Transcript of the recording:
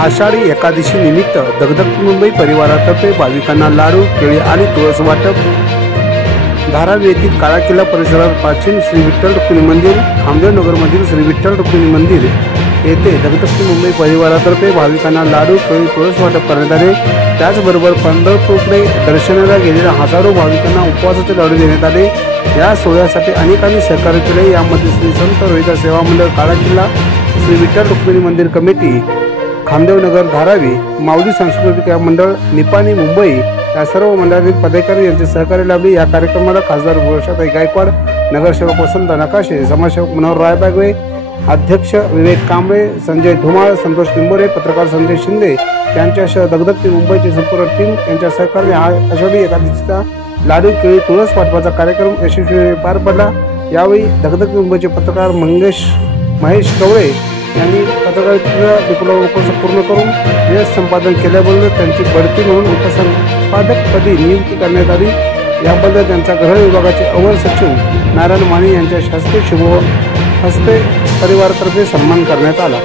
आषाढी एकादशी निमित्त दगदग मुंबई परिवारातर्फे भाविकांना लाडू, केळी आणि तुळस वाटप। धारावी येथील काळा किल्ला परिसरात प्राचीन श्री विठ्ठल रुक्मिणी मंदिर, खामदेव नगरमधील श्री विठ्ठल रुक्मिणी मंदिर येथे दगदग मुंबई परिवारातर्फे भाविकांना लाडू, केळी, तुळस वाटप करण्यात आले। त्याचबरोबर पंढरपूरकडे दर्शनाला गेलेल्या हजारो भाविकांना उपवासाचे लाडू देण्यात आले। या सोहळ्यासाठी अनेकांनी सहकार्य केले। यामध्ये श्री संत रोहिदास सेवा मंडळ काळा किल्ला, श्री विठ्ठल रुक्मिणी मंदिर कमिटी, खामदेव नगर धारावी, माऊली सांस्कृतिक मंडळ निपाणी मुंबई या सर्व मंडळातील पदाधिकारी यांचे सहकार्य लाभले। या कार्यक्रमाला खासदार वर्षाताई गायकवाड, नगरसेवक वसंत नकाशे, समाजसेवक मनोहर रायबागवे, अध्यक्ष विवेक कांबळे, संजय धुमाळ, संतोष निंबोरे, पत्रकार संजय शिंदे यांच्यासह दगदग मुंबईची संपूर्ण टीम यांच्या सहकार्याने हा आषाढी एकादशीचा लाडू, केळी, तुळस वाटपाचा कार्यक्रम यशस्वीपणे पार पडला। यावेळी दगदग मुंबईचे पत्रकार महेश कवळे यांनी पत्रकारितेचा विपुल पूर्ण करून यश संपादन केल्याबद्दल त्यांची बढती म्हणून उपसंपादकपदी नियुक्ती करण्यात आली। याबद्दल त्यांचा गृह विभागाचे अवर सचिव नारायण माने यांच्या हस्ते परिवारातर्फे सन्मान करण्यात आला।